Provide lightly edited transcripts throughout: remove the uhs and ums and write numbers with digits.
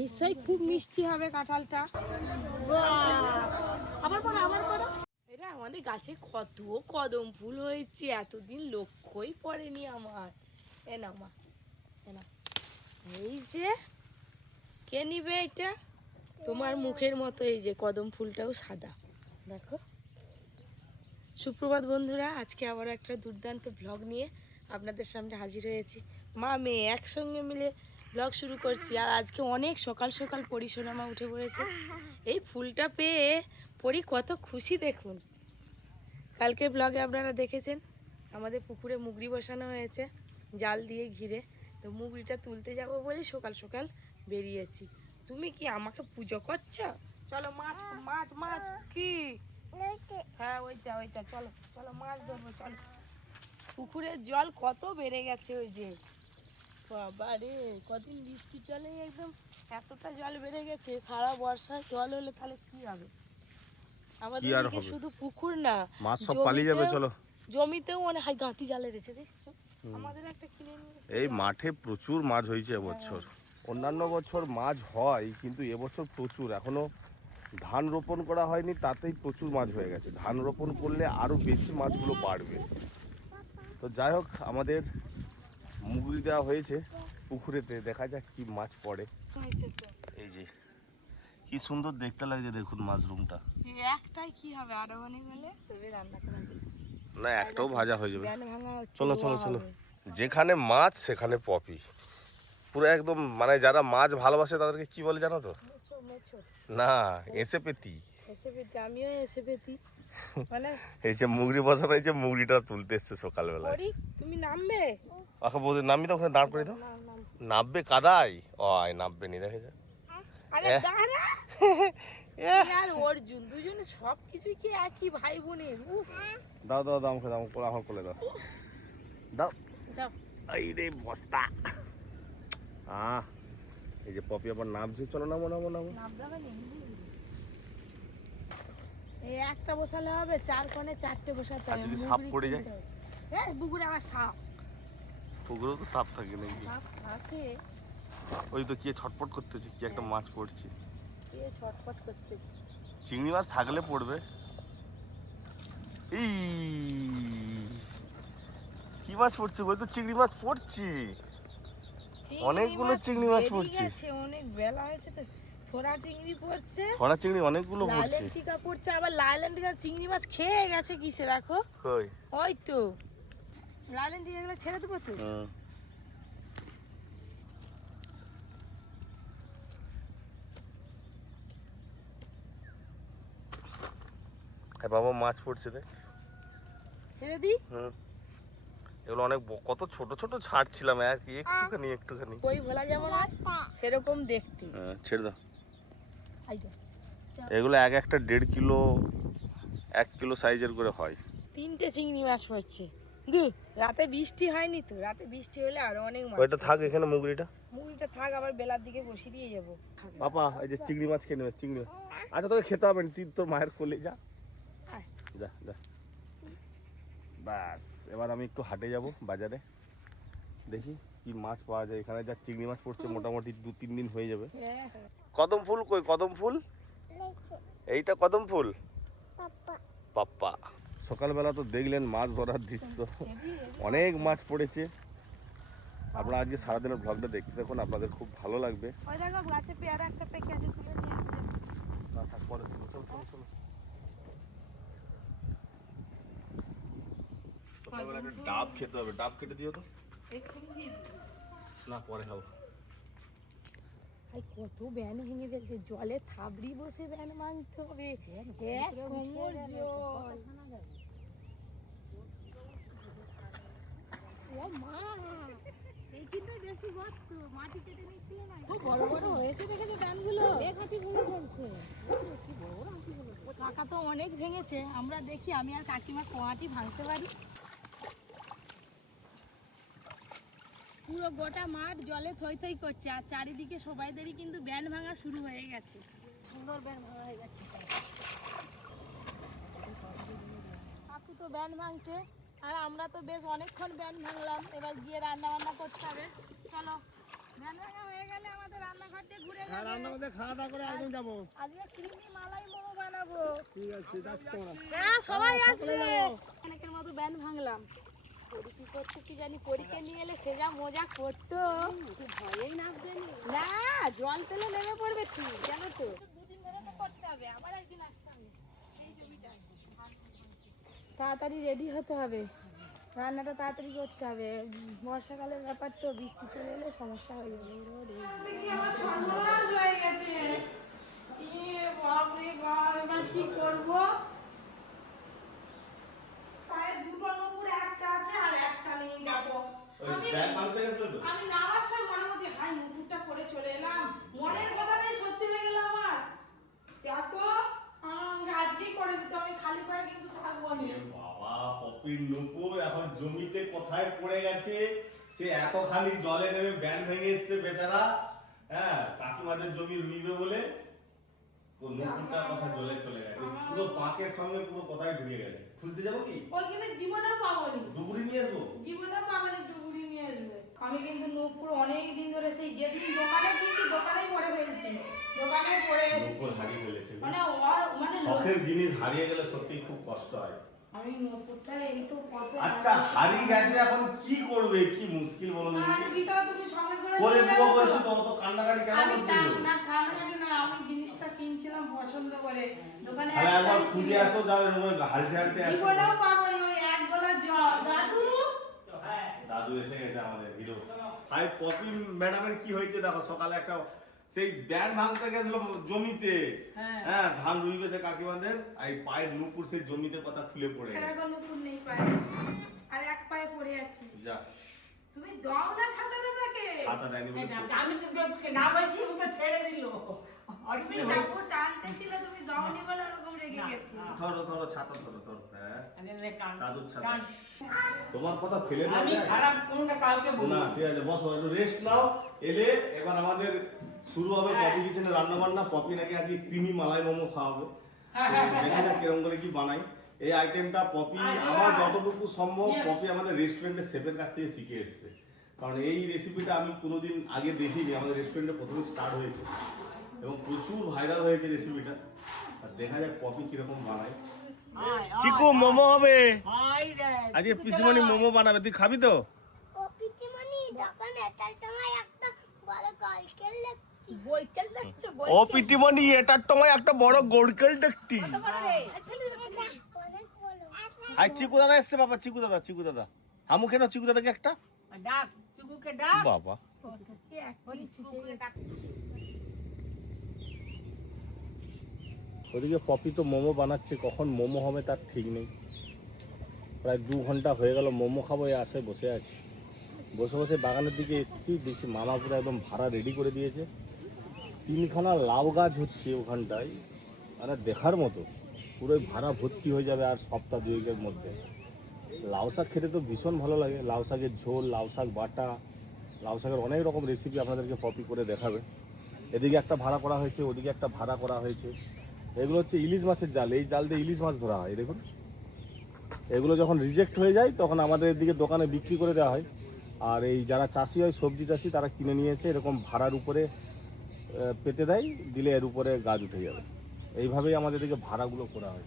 নিশ্চয়ই খুব মিষ্টি হবে কাঁঠালটা। আবার পড়া এটা আমাদের গাছে কত কদম ফুল হয়েছে, এতদিন লক্ষ্যই পড়েনি আমার। এই যে কে নিবে এটা? তোমার মুখের মতো এই যে কদম ফুলটাও সাদা, দেখো। সুপ্রভাত বন্ধুরা, আজকে আবার একটা দুর্দান্ত ব্লগ নিয়ে আপনাদের সামনে হাজির হয়েছি। মা মেয়ে একসঙ্গে মিলে ব্লগ শুরু করছি। আর আজকে অনেক সকাল সকাল পরিসোনামা উঠে পড়েছে। এই ফুলটা পেয়ে পরি কত খুশি দেখুন। কালকে ব্লগে আপনারা দেখেছেন আমাদের পুকুরে মুগরি বসানো হয়েছে জাল দিয়ে ঘিরে। তো মুগরিটা তুলতে যাব বলে সকাল সকাল বেরিয়েছি। তুমি কি আমাকে পুজো করছো? চলো মাছ মাছ মাছ কি? হ্যাঁ ওইটা চলো চলো মাছ ধরবো চলো। পুকুরের জল কত বেড়ে গেছে, ওই যে বাবা রে, কদিন বৃষ্টি চলে একদম এতটা জল বেড়ে গেছে। সারা বর্ষায় জল হলে তাহলে কি হবে? আমাদের এদিকে শুধু পুকুর না, মাছ সব পালিয়ে যাবে। চলো জমিতেও অনেক গাঁটি জালে রেখেছে দেখছো। আমাদের একটা কিনে নিয়ে এই মাঠে প্রচুর মাছ হয়েছে এবছর। অন্যান্য বছর মাছ হয় কিন্তু এবছর প্রচুর। এখনো ধান রোপণ করা হয়নি, তাতেই প্রচুর মাছ হয়ে গেছে। ধান রোপণ করলে আরো বেশি মাছগুলো বাড়বে। তো যাই হোক, আমাদের মুগরি দেওয়া হয়েছে পুকুরেতে, দেখা যাক কি মাছ পড়ে। এই যে কি সুন্দর দেখতে লাগছে দেখুন মাশরুমটা। একটাই কি হবে, আরো অনেক হলে তবে রান্না করা যাবে না, একটাও ভাজা হয়ে যাবে। চলো চলো চলো। যেখানে মাছ সেখানে পপি, পুরো একদম। মানে যারা মাছ ভালোবাসে তাদেরকে কি বলে জানো তো? না, এসে পেতি। আমিও এসে পেতি। মানে এই যে মুগরি বসানো, এই যে মুগরিটা তুলতে এসছে সকালবেলা। তুমি নামবে? ওকে বলতে নামি তো, ওখানে দাঁড় করে দাও। নামবে কাদায়? নামবে নি, দেখে যা। আরে দাঁড়া আর অর্জুন দুজনে সবকিছুই কি একই ভাই বোনের? দাও দাও দাও, আমাকে দাও, আমার কোলে দাও, দাও যাও। এই রে বস্তা। এই যে পপি আবার নামছে। চলো নামো নামো নামো। এই একটা বসালে হবে, চার কোণে চারটে বসাতে হবে। যদি সাপ পড়ে যায়? পুকুরে আবার সাপ। পুকুরেও তো সাপ থাকে নাকি? সাপ থাকে। ওই তো কি ছটপট করতেছে, কি একটা মাছ পড়ছে। কে ছটপট করতেছে? চিংড়ি মাছ থাকলে পড়বে। এই কি মাছ পড়ছে? ওই তো চিংড়ি মাছ পড়ছে, অনেকগুলো চিংড়ি মাছ পড়ছে। অনেক বেলা হয়েছে তো থোড়া চিংড়ি পড়ছে। থোড়া চিংড়ি অনেকগুলো পড়ছে। লাইলেন্টিকা পড়ছে, আবার লাইলেন্টিকা চিংড়ি মাছ খেয়ে গেছে কিসে রাখো। কই? ওই তো লাইলেন্টিকা গুলো ছেড়ে দেবো তো। বাবা মাছ পড়ছে রে, ছেড়ে দি। এগুলো অনেক কত ছোট ছোট ছাড়ছিলাম একটুখানি একটুখানি। কই ভোলা যেমন সেরকম দেখতে। ছেড়ে দাও। এগুলো এক একটা 1.5 কিলো 1 কিলো সাইজের করে হয়। 3টে চিংড়ি মাছ পড়ছে। রাতে বৃষ্টি হয়নি তো, রাতে বৃষ্টি হলে আরো অনেক মাছ। ওইটা থাক এখানে, মুগরিটা থাক, আবার বেলার দিকে বসিয়ে দিয়ে যাবো। বাবা এই যে চিংড়ি মাছ খেয়ে নেবে, চিংড়ি। আচ্ছা তোকে খেতে হবে না, তুই তোর মায়ের কোলে যা যা যা। ব্যাস, এবার আমি একটু হাটে যাব বাজারে, দেখি কি মাছ পাওয়া যায়। এখানে যা চিংড়ি মাছ পড়ছে মোটামুটি 2-3 দিন হয়ে যাবে। কদম ফুল কই? কদম ফুল এইটা, কদম ফুল পাপ্পা। সকালবেলা তো দেখলেন মাছ ধরার দৃশ্য, অনেক মাছ পড়েছে। আপনারা আজকে সারাদিনের ব্লগটা দেখতে দেখুন, আপনাদের খুব ভালো লাগবে। সকালবেলা একটা ডাব খেতে হবে, ডাব কেটে দিও তো। না পরে খাবো। কত ব্যান ভেঙে ফেলছে, জলে থাবড়ি বসে ব্যান ভাঙতে হবে। কোমর জল। বড় বড় হয়েছে দেখেছো ব্যানগুলো, কাকা তো অনেক ভেঙেছে। আমরা দেখি আমি আর কাকিমা কোয়াটি ভাঙতে পারি। পুরো গোটা মাঠ জলে থই থই করছে, আর চারিদিকে সবাইদেরই কিন্তু ব্যান ভাঙা শুরু হয়ে গেছে। সুন্দর ব্যান ভাঙা হয়ে গেছে। কাকু তো ব্যান ভাঙছে আর আমরা তো বেশ অনেকক্ষণ ব্যান ভাঙলাম। এবার গিয়ে রান্না বান্না করতে হবে। চলো, ব্যান ভাঙা হয়ে গেলে আমাদের রান্নাঘরটা ঘুরে যাবে। রান্না মধ্যে খাওয়া দাওয়া করে একদম যাবো। আজকে ক্রিমি মালাই মোমো বানাবো। ঠিক আছে, যাচ্ছি আমরা। হ্যাঁ, সবাই আসবে। অনেকের মতো ব্যান ভাঙলাম। পরি কি করছে কি জানি, পরীকে নিয়ে এলে সে যা মজা করতো, ভয়েই নামবে না। জল পেলে নেমে পড়বে ঠিক, জানো তো। দুদিন ধরে তো করতে হবে, আবার একদিন আসতে হবে। সেই জমিটা তাড়াতাড়ি রেডি হতে হবে, রান্নাটা তাড়াতাড়ি করতে হবে। বর্ষাকালের ব্যাপার তো, বৃষ্টি চলে এলে সমস্যা হয়ে যাবে। আমার সর্বনাশ হয়ে গেছে। বাপরে বাপ, এবার কি করবো? পায়ে দুটো নুপুর, একটা আছে আর একটা নেই। দেখো আমি নামার সময় মনে মধ্যে হাই নুপুরটা পরে চলে এলাম, মনের কথাটাই সত্যি হয়ে গেল আমার। দেখো আজকেই করে দিতে, আমি খালি পায়ে কিন্তু থাকবো না। বাবা, পপির নুপুর এখন জমিতে কোথায় পড়ে গেছে, সে এতখানি জলে নেমে ব্যান ভেঙে এসছে বেচারা। হ্যাঁ, কাকিমাদের জমি রুইবে বলে নুপুরটার কথা জলে চলে গেছে, পুরো পাকের সঙ্গে পুরো কথায় ঢুকে গেছে। খুঁজতে যাবো কি? ওইখানে জীবনেও পাবনি, ডুবুরি নিয়ে আসবো। জীবনেও পাবনি, ডুবুরি নিয়ে আসবে। আমি কিন্তু নুপুর অনেক দিন ধরে, সেই যেদিন দোকানে কিনছি দোকানেই পরে ফেলছি, দোকানে পরে এসেছি। নুপুর হারিয়ে ফেলেছে। মানে শখের জিনিস হারিয়ে গেলে সত্যি খুব কষ্ট হয়। আমি নুপুরটা এই তো কত। আচ্ছা, হারিয়ে গেছে, এখন কি করবে? কি মুশকিল বলো না। আরে বিকালে তুমি সঙ্গে করে করে নিয়ে দেবো যাবে বলছো তো? তো, অত কান্নাকাটি কেন আমি করছো? না কান্নাকাটি না, আমি জিনিসটা কিনছিলাম পছন্দ করে, দোকানে তাহলে একবার একটাই খুঁজে ছিল। আসো, যাও এর মধ্যে হালতে হালতে আসো। জীবনেও পাবনি ওই এক গলা জল। দাদু, দাদু এসে গেছে আমাদের হিরো। হাই পপি ম্যাডামের কি হয়েছে দেখো, সকালে একটা সেই ব্যান ভাঙতে গেছিল জমিতে। হ্যাঁ, ধান রুইবেছে কাকিমাদের, এই পায়ের নুপুর সেই জমিতে কথা খুলে পড়ে গেছে। এরকম নুপুর নেই পায়ে, আর এক পায়ে পড়ে আছে। যা, তুমি দাও না ছাতাটা তাকে। ছাতা দেয়নি বলে আমি তো না বলছি, ওকে ছেড়ে দিল। তুমি ডাকু টানতে ছিল, তুমি দাওনি বলে ওরকম রেগে গেছি। ধরো ধরো ছাতা ধরো ধরো। হ্যাঁ, দাদুর ছাতা। কান। তোমার কথা ফেলে আমি দেবে খারাপ কোনটা কাউকে না। বলবো ঠিক আছে, বসো, একটু রেস্ট নাও। এলে এবার আমাদের শুরু হবে পপি কিচেনে রান্না বান্না। পপি নাকি আজকে ক্রিমি মালাই মোমো খাওয়াবে। দেখা যাক কিরকম করে কি বানাই এই আইটেমটা। পপি আমার যতটুকু সম্ভব, পপি আমাদের রেস্টুরেন্টের শেফের কাছ থেকে শিখে এসেছে। কারণ এই রেসিপিটা আমি কোনোদিন আগে দেখিনি, আমাদের রেস্টুরেন্টে প্রথমে স্টার্ট হয়েছে এবং প্রচুর ভাইরাল হয়েছে রেসিপিটা। আর দেখা যাক পপি কিরকম বানায়। চিকু, মোমো হবে আজকে, পিসিমণি মোমো বানাবে, তুই খাবি তো? বইকেল দেখছো? ও পিটিমণি, এটার তোমায় একটা বড় গোলকেল দেখতি। আই চিকু দাদা এসছে বাবা, চিকু দাদা, চিকু দাদা। হামু কেন চিকু দাদাকে একটা ডাক, চুকুকে ডাক। বাবা। ওদিকে পপি তো মোমো বানাচ্ছে, কখন মোমো হবে তার ঠিক নেই। প্রায় 2 ঘন্টা হয়ে গেল মোমো খাবো, এই আশায় বসে আছি। বসে বসে বাগানের দিকে এসেছি, দেখছি মামা পুরো একদম ভাড়া রেডি করে দিয়েছে। 3খানা লাউ গাছ হচ্ছে ওখানটায়, মানে দেখার মতো। পুরোই ভাড়া ভর্তি হয়ে যাবে আর সপ্তাহ 2-এর মধ্যে। লাউ শাক খেতে তো ভীষণ ভালো লাগে, লাউ শাকের ঝোল, লাউ শাক বাটা, লাউ শাকের অনেক রকম রেসিপি আপনাদেরকে পপি করে দেখাবে। এদিকে একটা ভাড়া করা হয়েছে, ওদিকে একটা ভাড়া করা হয়েছে। এগুলো হচ্ছে ইলিশ মাছের জাল, এই জাল দিয়ে ইলিশ মাছ ধরা হয়। দেখুন, এগুলো যখন রিজেক্ট হয়ে যায় তখন আমাদের এদিকে দোকানে বিক্রি করে দেওয়া হয়। আর এই যারা চাষি হয়, সবজি চাষি, তারা কিনে নিয়ে এসে এরকম ভাড়ার উপরে পেতে দেয়, দিলে এর উপরে গাছ উঠে যাবে। এইভাবেই আমাদের এদিকে ভাড়াগুলো করা হয়।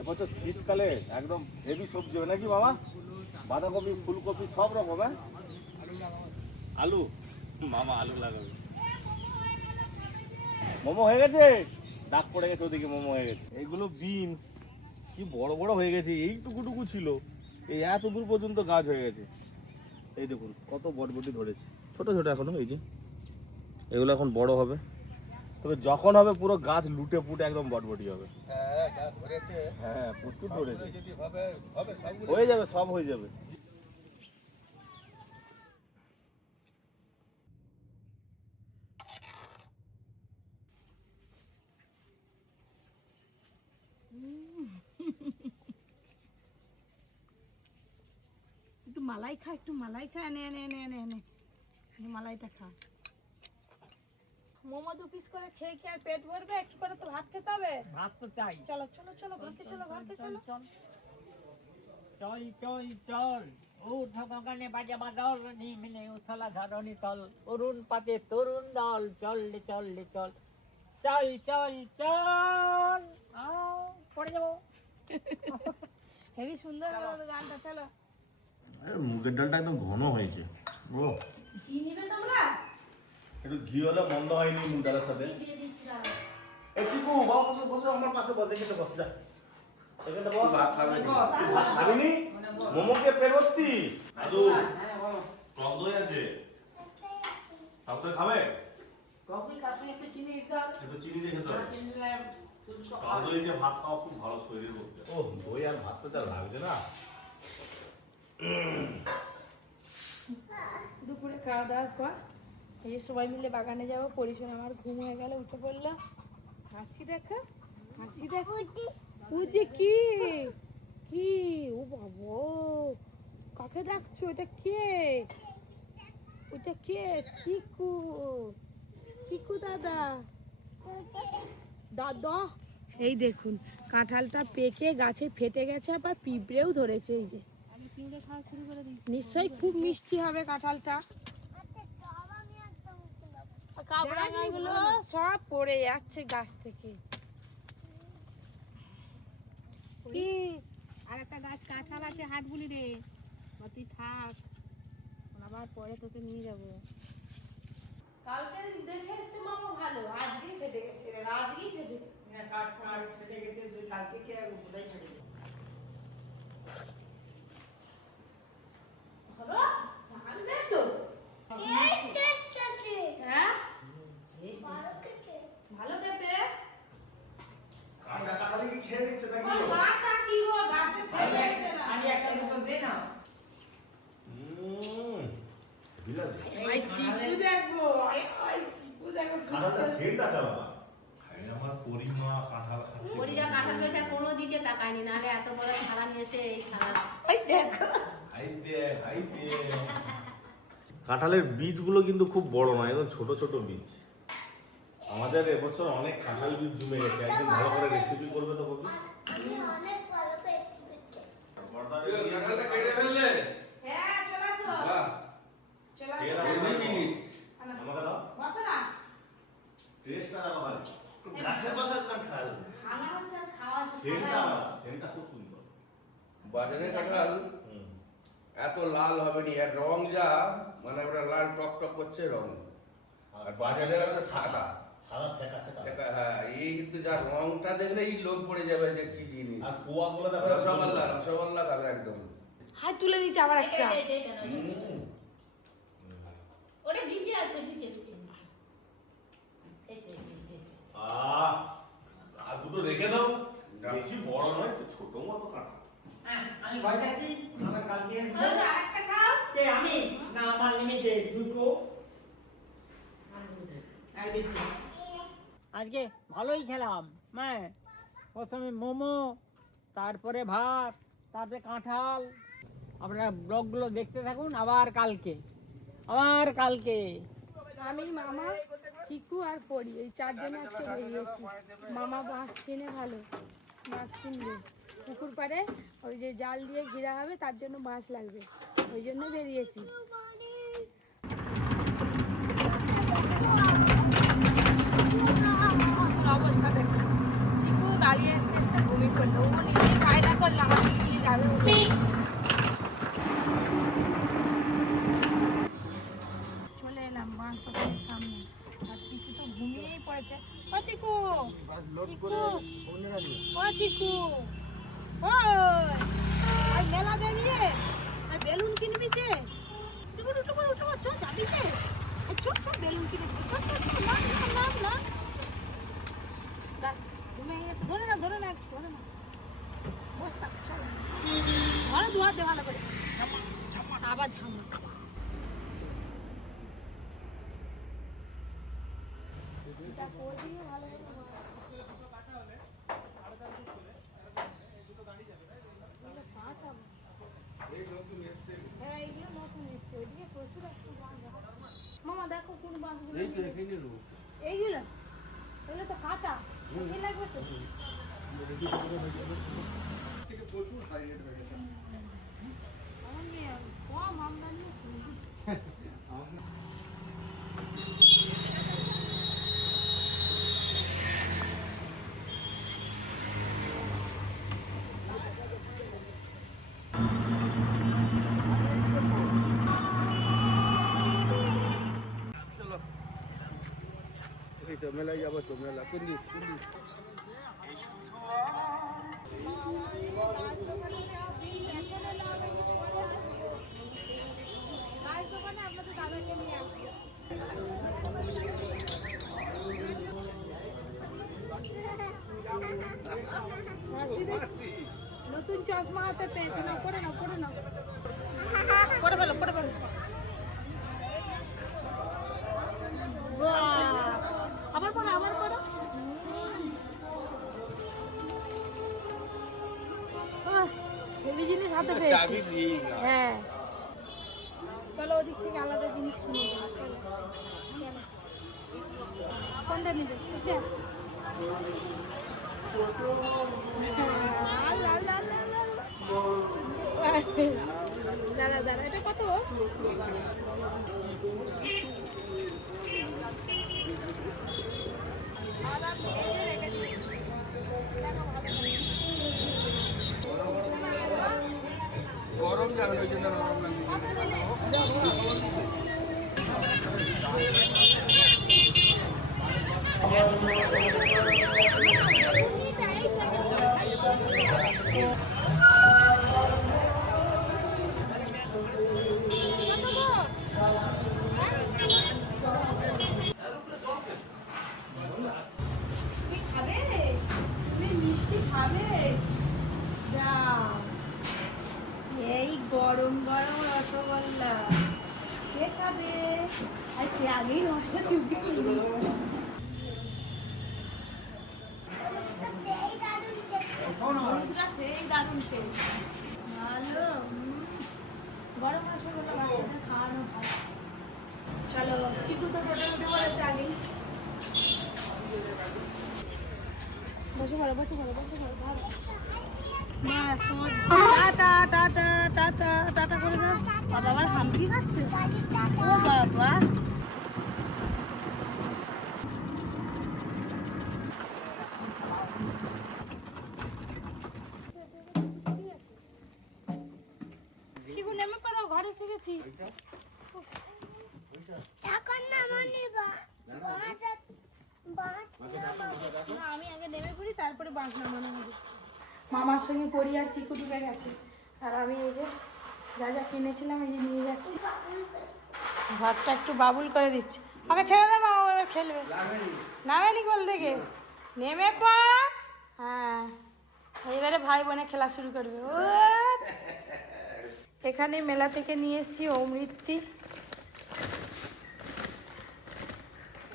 এবছর শীতকালে একদম হেভি সবজি হবে নাকি বাবা? বাঁধাকপি, ফুলকপি, সব রকম। হ্যাঁ, আলু, মামা আলু লাগাবে। মোমো হয়ে গেছে, দাগ পড়ে গেছে ওদিকে, মোমো হয়ে গেছে। এইগুলো বিনস, কি বড় বড় হয়ে গেছে, এইটুকুটুকু ছিল, এই এত দূর পর্যন্ত গাছ হয়ে গেছে। এই দেখুন কত বটবটি ধরেছে, ছোট ছোট এখনো। এই যে এগুলো এখন বড় হবে, তবে যখন হবে পুরো গাছ লুটে পুটে একদম বটবটি হবে। হ্যাঁ, প্রচুর ধরেছে, হয়ে যাবে, সব হয়ে যাবে। একটু মালাই খা, একটু মালাই খা, নে নে নে নে নে, মালাইটা খা। মোমো 2 পিস করে খেয়ে কি আর পেট ভরবে? একটু করে তো ভাত খেতে হবে। ভাত তো চাই। চলো চলো চলো ঘরকে চলো ঘরকে চলো। চল চল চল চল উঠ গগনে বাজা বাদল নিমিলে উথলা ধরণী তল অরুণ পাতে তরুণ দল চল রে চল রে চল চল চল চল পড়ে যাবো। হেভি সুন্দর হলো গানটা, চলো। মুগের ডালটা একদম ঘন হয়েছে। ও কি নিবে তোমরা? একটু ঘি হলে মন্দ হয়নি মুগ ডালের সাথে। কি দিয়ে দিচ্ছি না? এই চিকু বাবা বসে বসে আমার পাশে বসে খেতে বস যা। এখানটা বস। ভাত খাবে নাকি? ভাত খাবিনি? মোমোকে পেরোত্তি। দাদু টক দই আছে। টক দই খাবে? কফি কাপে একটু চিনি দিতে হবে। একটু চিনি দিয়ে খেতে হবে। চিনি দিলে টক দই দিয়ে ভাত খাওয়া খুব ভালো শরীরের পক্ষে। ও দই আর ভাত তো যা লাগছে না। দুপুরে খাওয়া দাওয়ার পর এই যে সবাই মিলে বাগানে যাবো। পরিশোনা আমার ঘুম হয়ে গেল, উঠে পড়লো। হাসি দেখো, হাসি দেখো। উঠে কি কি? ও বাবা, কাকে ডাকছো? এটা কে? ওটা কে? চিকু, চিকু দাদা, দাদা। এই দেখুন কাঁঠালটা পেকে গাছে ফেটে গেছে, আবার পিঁপড়েও ধরেছে। এই যে নিশ্চয়ই খুব মিষ্টি হবে কাঁঠালটা। কাবড়াগুলো সব পড়ে যাচ্ছে গাছ থেকে। কি আর একটা গাছ কাঁঠাল আছে, হাত বুলি রে, তুই থাক, আবার পরে তোকে নিয়ে যাব। কালকে দেখে এসছে মামা ভালো, আজকেই ফেটে গেছে, আজকেই ফেটেছে। কাট কাট ছেড়ে গেছে দুই কাল থেকে কোথায় ছেড়ে গেছে। হলো ভাঙবে তো। হ্যাঁ ভালো খেতে। কাঁচা কাঁঠালি কি খেয়ে নিচ্ছে নাকি? ও গাছ আর কি গো, গাছে ফেটে গেছে না। আরে একটা দুটো দে না। বিলাদি ভাই চিকু দেখো, ভাই চিকু দেখো। কাঁঠালটা সেন্ট আছে বাবা। আমার পরিমা কাঁঠাল খাচ্ছে। পরিজা কাঁঠাল পেয়েছে, কোনো দিকে তাকায়নি, নাহলে এত বড় থালা নিয়ে এসে এই থালা। এই দেখো কাঁঠালের বীজগুলো কিন্তু খুব বড় নয়, একদম ছোট ছোট বীজ। আমাদের এবছর অনেক কাঁঠাল বীজ জমে গেছে। একদিন ভালো করে রেসিপি করবে তো বলবি। কাঁঠালটা কেটে ফেললে? হ্যাঁ চলে আসো, বাহ, চলে এর আসো। আগে এই জিনিস। আমাকে দাও। বসো না। টেস্টটা দেখো ভালো। গাছের পাতার কাঁঠাল। খানা হচ্ছে আর খাওয়া হচ্ছে। সেন্টটা সেন্টটা খুব সুন্দর। বাজারে কাঁঠাল এত লাল হবে নি, আর রং যা মানে ওটা লাল টক টক করছে রং, আর বাজারে একটা সাদা সাদা ফ্যাকাছে কালার। হ্যাঁ, এই কিন্তু যা রংটা দেখলেই লোভ পড়ে যাবে যে কি জিনিস। আর কোয়াগুলো দেখো। রসগোল্লা রসগোল্লা খাবে একদম। হাত তুলে নিচে আবার একটা। ওরে ভিজে আছে, ভিজে ভিজে। এই তো, আর দুটো রেখে দাও। বেশি বড় নয়, একটু ছোট মতো কাঁঠাল। আমি ভয়টা কি আমার কালকে ওই যে আরেকটা খাও। কে আমি না আমার লিমিটেড দুটো আজকে ভালোই খেলাম। হ্যাঁ, প্রথমে মোমো, তারপরে ভাত, তারপরে কাঁঠাল। আপনারা ব্লগগুলো দেখতে থাকুন। আবার কালকে আমি, মামা, চিকু আর পরি, এই চারজনে আজকে বেরিয়েছি। মামা মাছ চেনে ভালো, মাছ কিনবে পুকুর পাড়ে। ওই যে জাল দিয়ে ঘেরা হবে, তার জন্য মাছ লাগবে, ওই জন্য বেরিয়েছি। অবস্থা দেখো, চিকু গাড়ি আসতে আসতে ঘুমিয়ে পড়লো। ও নিজেই কায়দা করলো আমাদের সঙ্গে যাবে বলে। চলে এলাম বাস দোকানের সামনে, আর চিকু তো ঘুমিয়েই পড়েছে। ও চিকু, চিকু, ও চিকু, ওই আজ মেলা যাবি রে? আর বেলুন কিনবি যে? টুকুর টুকুর টুকুর চল যাবি যে? চল চল বেলুন কিনে দেবো, চল চল চল, নাম নাম নাম নাম। ব্যাস ঘুমিয়ে গেছে। ধরে না ধরে না ধরে না, বস থাক, চল ঘরে দুয়ার দে ভালো করে, আবার ঝামা। এটা করে দিয়ে ভালো হবে। হ্যাঁ এইগুলো নতুন এসছে, ওইদিকে প্রচুর একটা বাঁশ দেখা। মামা দেখো কোন বাঁশগুলো। এই যে কম আমদানি হচ্ছে। এই তো মেলায় যাবো তো মেলা কোন দিক গাছ দোকানে আপনাদের দাদাকে নিয়ে আসবো। নতুন চশমা হাতে পেয়েছি, না পরে না পরে না পরে ফেলো পরে ফেলো। আবার পরে আবার পরে। হেভি জিনিস হাতে পেয়েছি। হ্যাঁ চলো ওদিক থেকে আলাদা জিনিস কিনে দেবো। চলো চলো কোনটা নিবে? এটা দাঁড়া দাঁড়া, এটা কত? গরম যাবে ওই জন্য গরম লাগবে। এই গরম গরম রসগোল্লা কে খাবে? আর সে আগেই রসটা চুপি কিনি। সেই দারুণ টেস্ট, ভালো। গরম রসগোল্লা বাচ্চাদের খাওয়ানো ভালো। চলো চিকু তো টোটো উঠে পড়েছে আগেই। বসে পড়ো বসে পড়ো বসে পড়ো ভালো। টাটা টাটা টাটা টাটা করে দাও। বাবা আবার হাম্পি খাচ্ছে। ও বাবা শিখু নেমে পড়ো, ঘরে শিখেছি। না আমি আগে নেমে পড়ি, তারপরে বাঁশ নামানো হবে। মামার সঙ্গে পড়ি আর চিকু ঢুকে গেছে, আর আমি এই যে যা যা কিনেছিলাম এই যে নিয়ে যাচ্ছি। ঘরটা একটু বাবুল করে দিচ্ছি। ওকে ছেড়ে দে, মামা এবার খেলবে। নামেনি কোল থেকে, নেমে পড়। হ্যাঁ এইবারে ভাই বোনে খেলা শুরু করবে। ও এখানে মেলা থেকে নিয়ে এসেছি অমৃতি,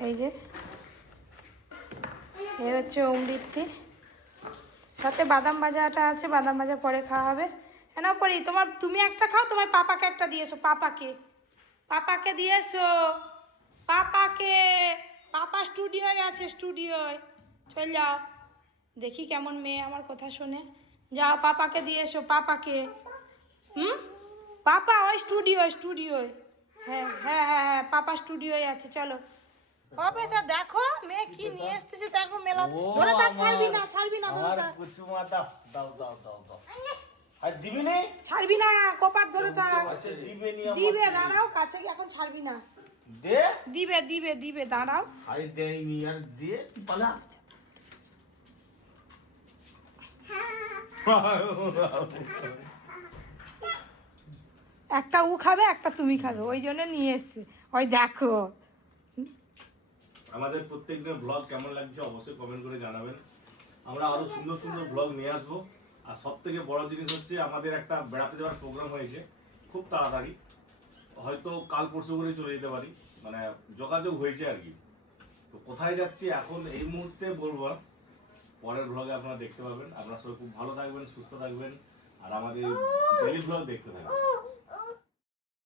এই যে এই হচ্ছে অমৃতি, সাথে বাদাম ভাজাটা আছে, বাদাম ভাজা পরে খাওয়া হবে। কেন পরি তোমার, তুমি একটা খাও, তোমার পাপাকে একটা দিয়েছো। পাপাকে পাপাকে দিয়েছো, পাপাকে। পাপা স্টুডিওয় আছে, স্টুডিওয়। চল যাও, দেখি কেমন মেয়ে আমার কথা শোনে। যাও পাপাকে দিয়েছো, পাপাকে। পাপা ওই স্টুডিওয়। হ্যাঁ হ্যাঁ হ্যাঁ হ্যাঁ পাপা স্টুডিওয় আছে, চলো। ও বেচা দেখো মেয়ে কি নিয়ে এসেছে, দেখো মেলা ধরে তার ছাড়বি না ছাড়বি না ধরে তার। কুচুমা দাও দাও দাও দাও দাও আর দিবি নে, ছাড়বি না, কপাট ধরে তার। আচ্ছা দিবে নি দিবে, দাঁড়াও, কাছে কি এখন ছাড়বি না। দে দিবে দিবে দিবে, দাঁড়াও। আরে দেইনি আর দিয়ে পালা। একটা ও খাবে, একটা তুমি খাবে, ওই জন্য নিয়ে এসছে। ওই দেখো আমাদের প্রত্যেকদিনের ব্লগ কেমন লাগছে অবশ্যই কমেন্ট করে জানাবেন। আমরা আরো সুন্দর সুন্দর ব্লগ নিয়ে আসবো। আর সব থেকে বড় জিনিস হচ্ছে আমাদের একটা বেড়াতে যাওয়ার প্রোগ্রাম হয়েছে খুব তাড়াতাড়ি, হয়তো কাল পরশু করে চলে যেতে পারি, মানে যোগাযোগ হয়েছে আর কি। তো কোথায় যাচ্ছি এখন এই মুহূর্তে বলবো না, পরের ব্লগে আপনারা দেখতে পাবেন। আপনারা সবাই খুব ভালো থাকবেন, সুস্থ থাকবেন, আর আমাদের ডেইলি ব্লগ দেখতে থাকবেন।